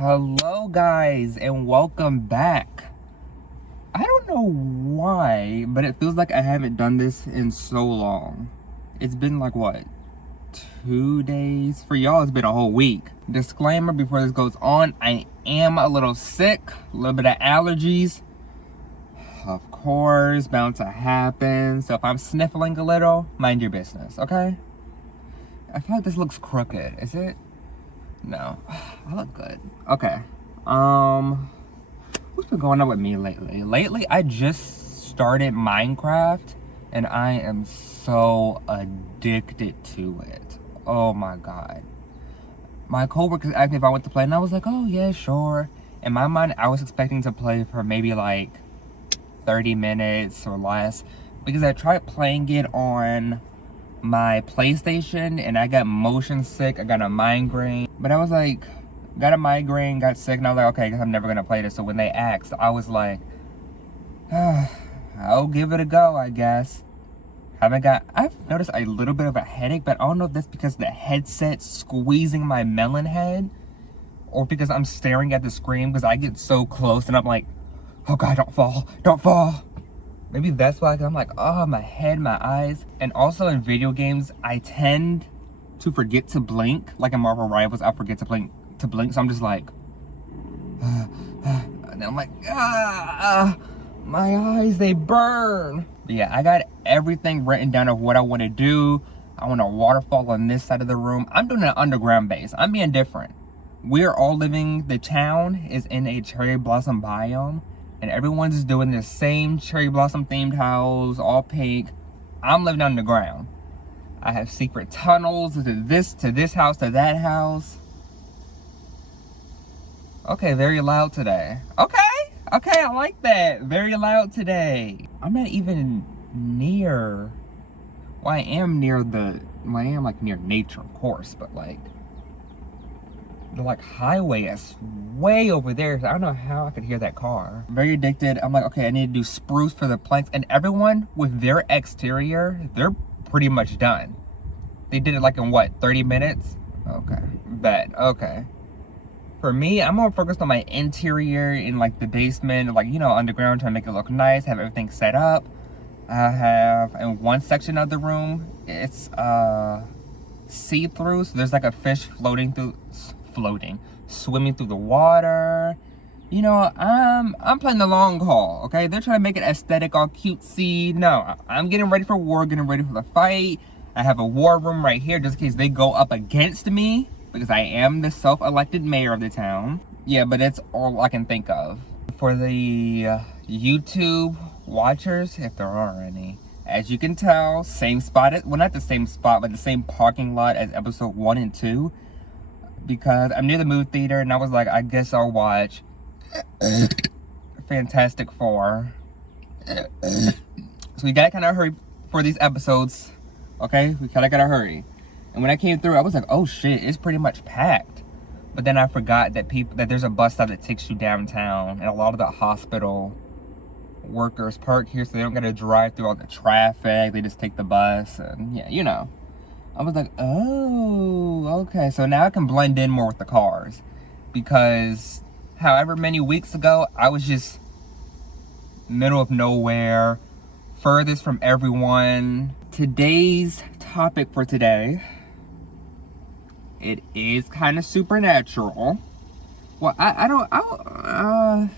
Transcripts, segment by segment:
Hello guys and welcome back. I don't know why, but it feels like I haven't done this in so long. It's been like what, 2 days? For y'all it's been a whole week. Disclaimer before this goes on, I am a little sick, a little bit of allergies. Of course, bound to happen. So if I'm sniffling a little, mind your business, okay? I feel like this looks crooked. Is it? No, I look good. Okay. What's been going on with me lately? Lately, I just started Minecraft, and I am so addicted to it. Oh my god. My coworkers asked me if I went to play, and I was like, oh yeah, sure. In my mind, I was expecting to play for maybe like 30 minutes or less, because I tried playing it on my PlayStation and I got motion sick. I got a migraine, but I was like, got a migraine, got sick, and I was like, okay, I guess I'm never gonna play this. So when they asked, I was like, I'll give it a go, I guess. I've noticed a little bit of a headache, but I don't know if that's because the headset's squeezing my melon head or because I'm staring at the screen, because I get so close and I'm like, oh god, don't fall. Maybe that's why, because I'm like, oh, my head, my eyes. And also in video games, I tend to forget to blink. Like in Marvel Rivals, I forget to blink. So I'm just like, and then I'm like, my eyes, they burn. But yeah, I got everything written down of what I want to do. I want a waterfall on this side of the room. I'm doing an underground base. I'm being different. We're all living, the town is in a cherry blossom biome. And everyone's doing the same cherry blossom themed house, all pink. I'm living underground. I have secret tunnels to this house, to that house. Okay, very loud today. Okay, I like that. Very loud today. I'm not even near, well, I am like near nature, of course, but like, the like highway is way over there. So I don't know how I could hear that car. Very addicted. I'm like, okay, I need to do spruce for the planks. And everyone with their exterior, they're pretty much done. They did it like in what, 30 minutes? Okay, bet, okay. For me, I'm more focused on my interior in like the basement, like, you know, underground, trying to make it look nice, have everything set up. I have in one section of the room, it's see-through, so there's like a fish swimming through the water. You know, I'm playing the long haul, okay? They're trying to make it aesthetic, all cutesy. No, I'm getting ready for war, getting ready for the fight. I have a war room right here just in case they go up against me, because I am the self-elected mayor of the town. Yeah, but that's all I can think of. For the YouTube watchers, if there are any, as you can tell, same spot, well, not the same spot, but the same parking lot as episode 1 and 2. Because I'm near the movie theater, and I was like, I guess I'll watch Fantastic Four. So we gotta kind of hurry for these episodes, okay? We kind of gotta hurry. And when I came through, I was like, oh shit, it's pretty much packed. But then I forgot that there's a bus stop that takes you downtown, and a lot of the hospital workers park here, so they don't gotta drive through all the traffic. They just take the bus, and yeah, you know. I was like, oh, okay. So now I can blend in more with the cars, because however many weeks ago, I was just middle of nowhere, furthest from everyone. Today's topic for today, it is kind of supernatural. Well, are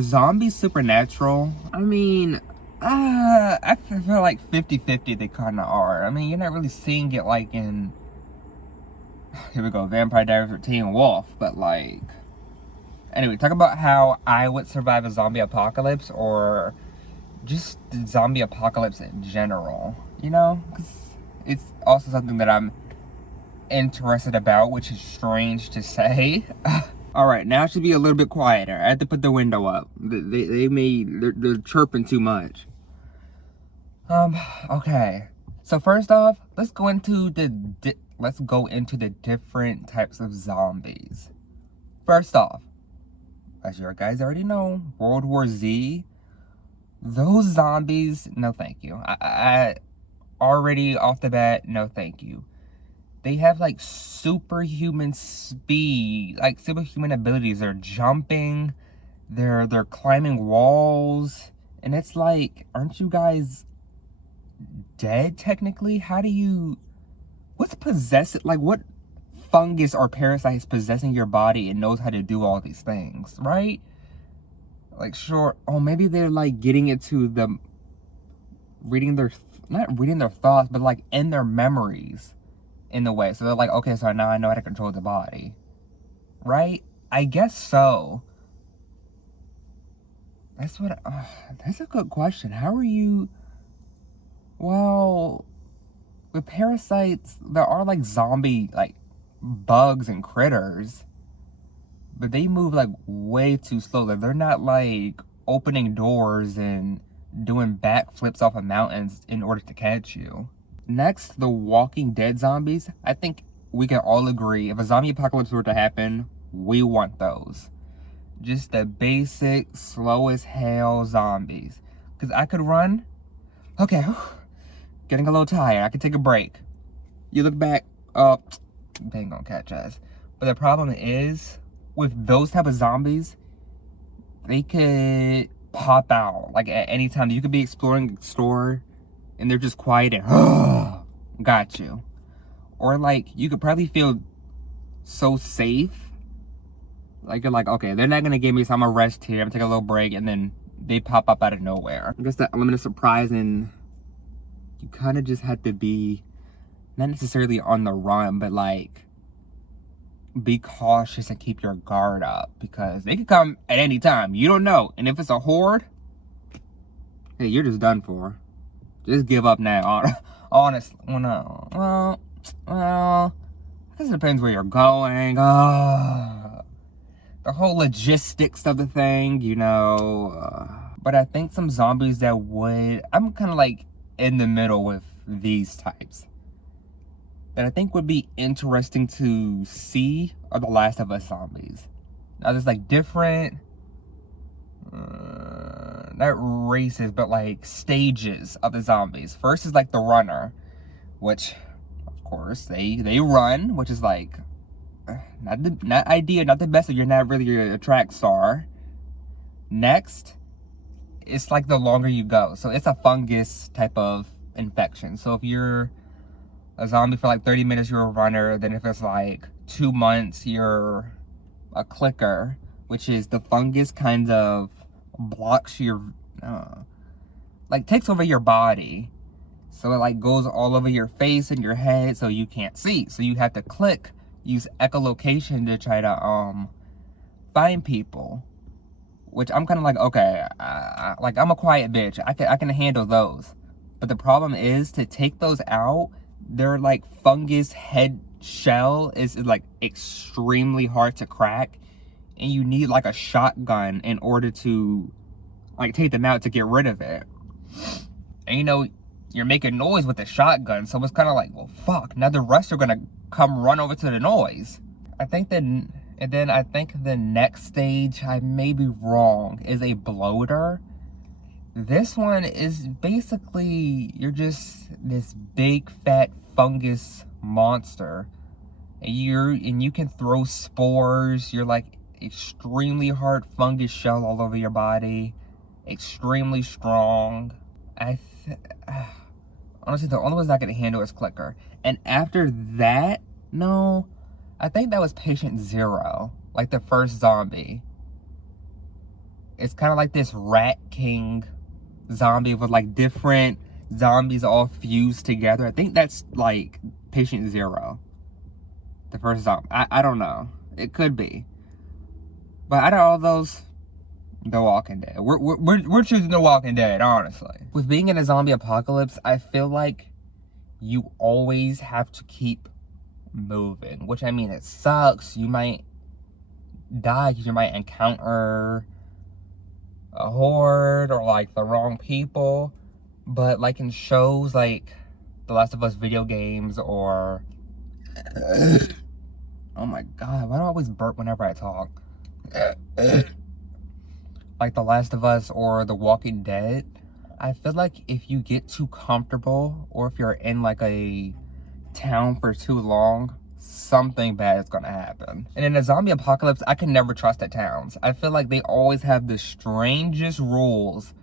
zombies supernatural? I mean, I feel like 50-50 they kind of are. I mean, you're not really seeing it like in, here we go, Vampire Diaries or Teen Wolf, but like, anyway, talk about how I would survive a zombie apocalypse, or just the zombie apocalypse in general, you know? 'Cause it's also something that I'm interested about, which is strange to say. Alright, now it should be a little bit quieter. I had to put the window up. They're chirping too much. Okay. So first off, let's go into the different types of zombies. First off, as you guys already know, World War Z, those zombies, no thank you. I already off the bat, no thank you. they have like superhuman speed, like superhuman abilities. They're jumping, they're climbing walls, and it's like, aren't you guys dead technically? How do you, what's possessed, like what fungus or parasite is possessing your body and knows how to do all these things, right? Like, sure, oh, maybe they're like getting it to the, reading their, not reading their thoughts, but like in their memories in the way. So they're like, okay, so now I know how to control the body, right? I guess so. That's what, that's a good question. How are you, well, with parasites, there are like zombie, like bugs and critters, but they move like way too slowly. They're not like opening doors and doing backflips off of mountains in order to catch you. Next, the Walking Dead zombies. I think we can all agree if a zombie apocalypse were to happen, we want those. Just the basic, slow as hell zombies. Because I could run. Okay, getting a little tired. I could take a break. You look back, oh, they ain't gonna catch us. But the problem is, with those type of zombies, they could pop out like at any time. You could be exploring a store and they're just quiet and got you. Or like you could probably feel so safe, like you're like, okay, they're not gonna give me, so I'm gonna rest here, I'm gonna take a little break, and then they pop up out of nowhere. I guess that element of surprise, and you kind of just have to be not necessarily on the run, but like be cautious and keep your guard up, because they can come at any time. You don't know. And if it's a horde, hey, you're just done for. Just give up now. Honestly. Well, no. Well, I guess it depends where you're going. The whole logistics of the thing, you know. But I think some zombies that would, I'm kind of like in the middle with these types, that I think would be interesting to see are the Last of Us zombies. Now there's like different, not races, but like stages of the zombies. First is like the runner, which of course they run, which is like not the best if you're not really a track star. Next, it's like the longer you go. So it's a fungus type of infection. So if you're a zombie for like 30 minutes, you're a runner. Then if it's like 2 months, you're a clicker, which is the fungus kind of blocks your, like takes over your body. So it like goes all over your face and your head, so you can't see. So you have to click, use echolocation to try to find people. Which I'm kind of like, okay, like I'm a quiet bitch. I can handle those. But the problem is, to take those out, their like fungus head shell is like extremely hard to crack, and you need like a shotgun in order to like take them out to get rid of it. And you know, you're making noise with the shotgun, so it's kind of like, well, fuck, now the rest are gonna come run over to the noise. I think that, and then I think the next stage, I may be wrong, is a bloater. This one is basically, you're just this big fat fungus monster, and you can throw spores. You're like extremely hard fungus shell all over your body, extremely strong. Honestly, the only one's not gonna handle is clicker. And after that, no, I think that was Patient Zero, like the first zombie. It's kind of like this Rat King zombie with like different zombies all fused together. I think that's like Patient Zero, the first zombie. I don't know. It could be. But out of all those, The Walking Dead. We're choosing The Walking Dead, honestly. With being in a zombie apocalypse, I feel like you always have to keep moving. Which, I mean, it sucks. You might die because you might encounter a horde or like the wrong people. But like in shows like The Last of Us video games, or oh my god, why do I always burp whenever I talk? Like The Last of Us or The Walking Dead, I feel like if you get too comfortable, or if you're in like a town for too long, something bad is gonna happen. And in a zombie apocalypse, I can never trust at towns. I feel like they always have the strangest rules,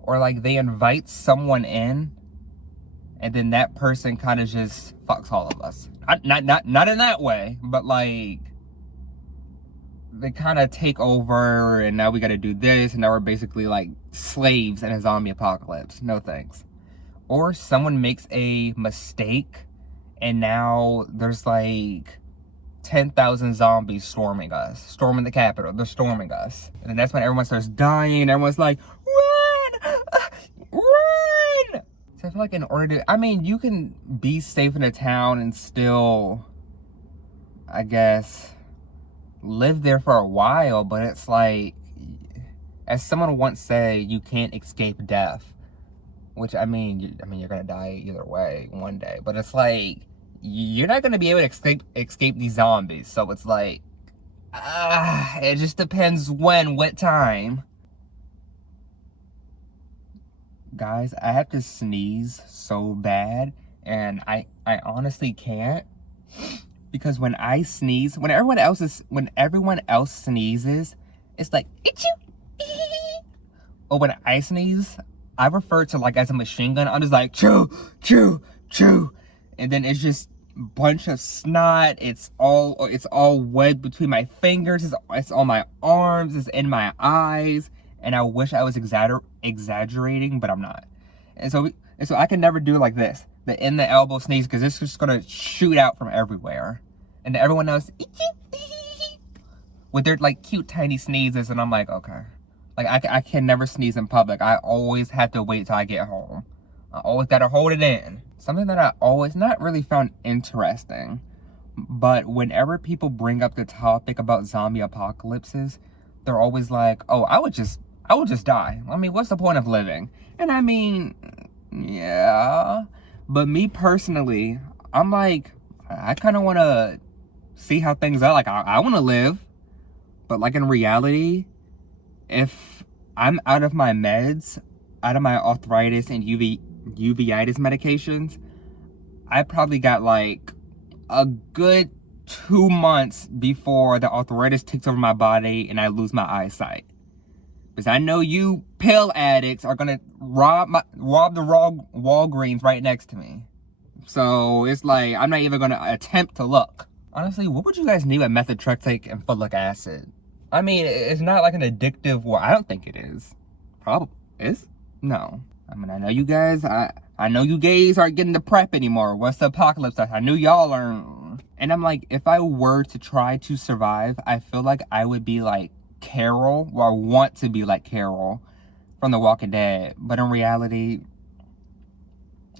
or like they invite someone in and then that person kind of just fucks all of us. Not in that way, but like they kind of take over, and now we got to do this, and now we're basically like slaves in a zombie apocalypse. No thanks. Or someone makes a mistake, and now there's like 10,000 zombies storming the Capitol. They're storming us, and then that's when everyone starts dying. And everyone's like, run, run. So I feel like in order to, I mean, you can be safe in a town and still, I guess, live there for a while, but it's like, as someone once said, you can't escape death. Which, I mean, you're gonna die either way one day, but it's like, you're not gonna be able to escape these zombies. So it's like, it just depends what time. Guys, I have to sneeze so bad, and I honestly can't, because when I sneeze, when everyone else sneezes, it's like itchy. Or when I sneeze, I refer to like as a machine gun. I'm just like chew, chew, chew, and then it's just a bunch of snot. It's all wet between my fingers. It's on my arms. It's in my eyes. And I wish I was exaggerating, but I'm not. And so I can never do like this, the in the elbow sneeze, because it's just gonna shoot out from everywhere. And everyone else with their like cute tiny sneezes, and I'm like, okay. Like I can never sneeze in public. I always have to wait till I get home. I always gotta hold it in. Something that I always not really found interesting, but whenever people bring up the topic about zombie apocalypses, they're always like, oh, I would just die. I mean, what's the point of living? And I mean, yeah. But me personally, I'm like, I kind of want to see how things are. Like, I want to live. But like in reality, if I'm out of my meds, out of my arthritis and uveitis medications, I probably got like a good 2 months before the arthritis takes over my body and I lose my eyesight. Because I know you pill addicts are gonna rob the Walgreens right next to me. So it's like, I'm not even gonna attempt to look. Honestly, what would you guys need with methotrexate and folic acid? I mean, it's not like an addictive, well, I don't think it is. Probably is? No. I mean, I know you guys, I know you gays aren't getting the PrEP anymore. What's the apocalypse? I knew y'all are. And I'm like, if I were to try to survive, I feel like I would be like Carol, or I want to be like Carol from The Walking Dead. But in reality,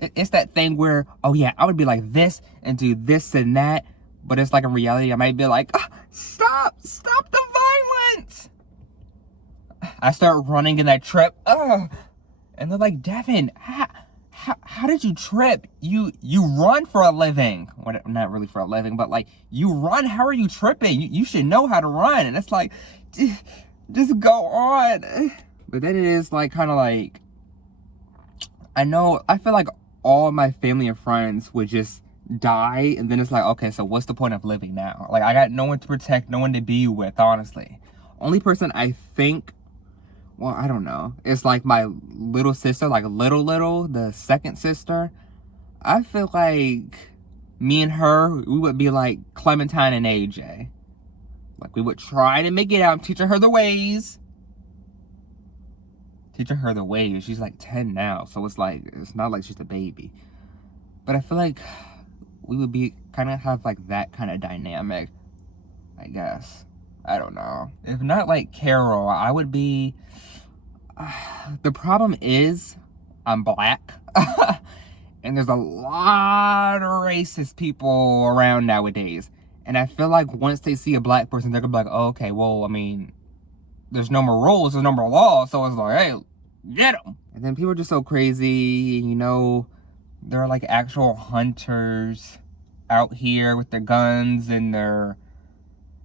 it's that thing where, oh yeah, I would be like this and do this and that. But it's like in reality, I might be like, stop the violence. I start running in that trip. And they're like, Devin, how did you trip? You run for a living. Well, not really for a living, but like, you run. How are you tripping? You should know how to run. And it's like, just go on. But then it is like, kind of like, I feel like all my family and friends would just die. And then it's like, okay, so what's the point of living now? Like, I got no one to protect, no one to be with, honestly. Only person I think, well, I don't know, it's like my little sister, like little, the second sister. I feel like me and her, we would be like Clementine and AJ. Like, we would try to make it out. I'm teaching her the ways. She's like 10 now, so it's like, it's not like she's a baby. But I feel like we would be kind of have like that kind of dynamic, I guess. I don't know. If not like Carol, I would be, the problem is I'm black. And there's a lot of racist people around nowadays. And I feel like once they see a black person, they're gonna be like, oh, okay, well, I mean, there's no more rules, there's no more laws. So it's like, hey, get them. And then people are just so crazy, you know, they're like actual hunters out here with their guns and their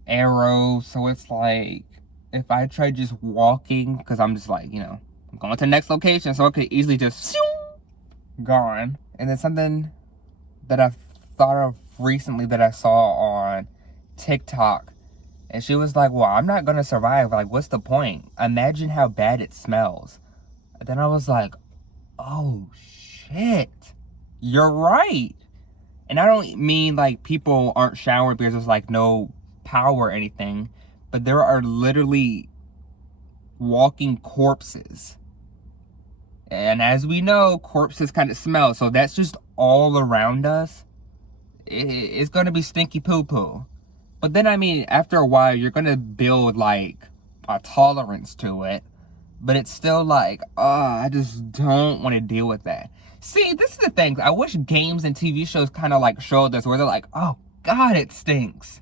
arrows. So it's like, if I try just walking, because I'm just like, you know, I'm going to the next location, so I could easily just gone. And then something that I've thought of recently that I saw on TikTok. And she was like, well, I'm not going to survive. Like, what's the point? Imagine how bad it smells. And then I was like, oh, shit. You're right. And I don't mean like people aren't showering because there's like no power or anything. But there are literally walking corpses. And as we know, corpses kind of smell. So that's just all around us. It's going to be stinky poo-poo. But then, I mean, after a while, you're going to build, like, a tolerance to it. But it's still like, I just don't want to deal with that. See, this is the thing. I wish games and TV shows kind of, like, showed us where they're like, oh, God, it stinks.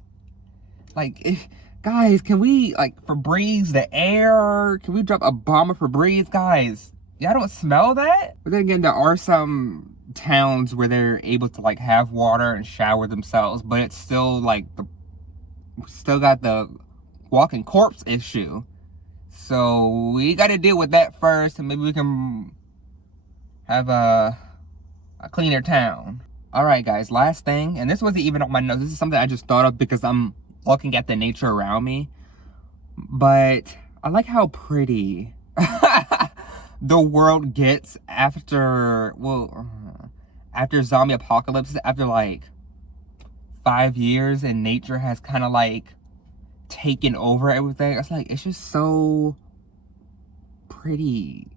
Like, guys, can we, like, Febreze the air? Can we drop a bomb of Febreze? Guys, y'all don't smell that? But then again, there are some towns where they're able to, like, have water and shower themselves. But it's still, like, still got the walking corpse issue. So we got to deal with that first, and maybe we can have a cleaner town. All right, guys, last thing, and this wasn't even on my notes. This is something I just thought of because I'm looking at the nature around me. But I like how pretty the world gets after, after zombie apocalypse, after like 5 years, and nature has kind of like taken over everything. It's like, it's just so pretty-ish.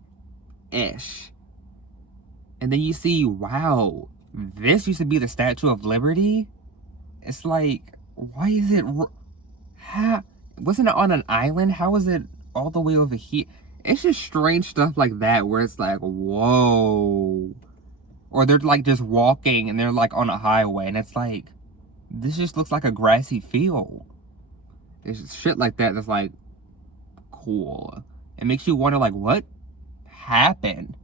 And then you see, wow, this used to be the Statue of Liberty. It's like, why is it, wasn't it on an island? How is it all the way over here? It's just strange stuff like that where it's like, whoa. Or they're like just walking and they're like on a highway and it's like, this just looks like a grassy field. It's shit like that that's like cool. It makes you wonder, like, what happened?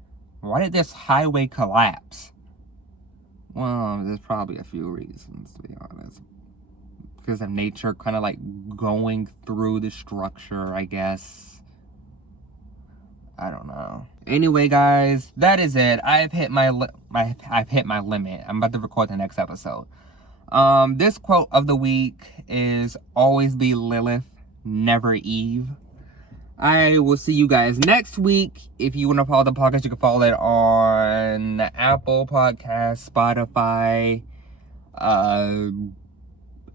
Why did this highway collapse? Well, there's probably a few reasons, to be honest. Because of nature kind of like going through the structure, I guess. I don't know. Anyway, guys, that is it. I've hit my limit. I'm about to record the next episode. This quote of the week is, always be Lilith, never Eve. I will see you guys next week. If you want to follow the podcast, you can follow it on Apple Podcasts, Spotify,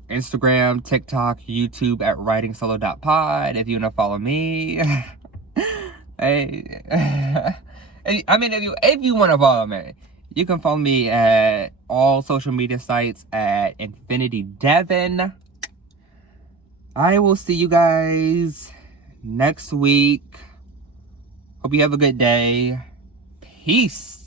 Instagram, TikTok, YouTube at writingsolo.pod. If you want to follow me, hey, I mean, if you want to follow me, you can follow me at all social media sites at Infinity Devon. I will see you guys next week. Hope you have a good day. Peace.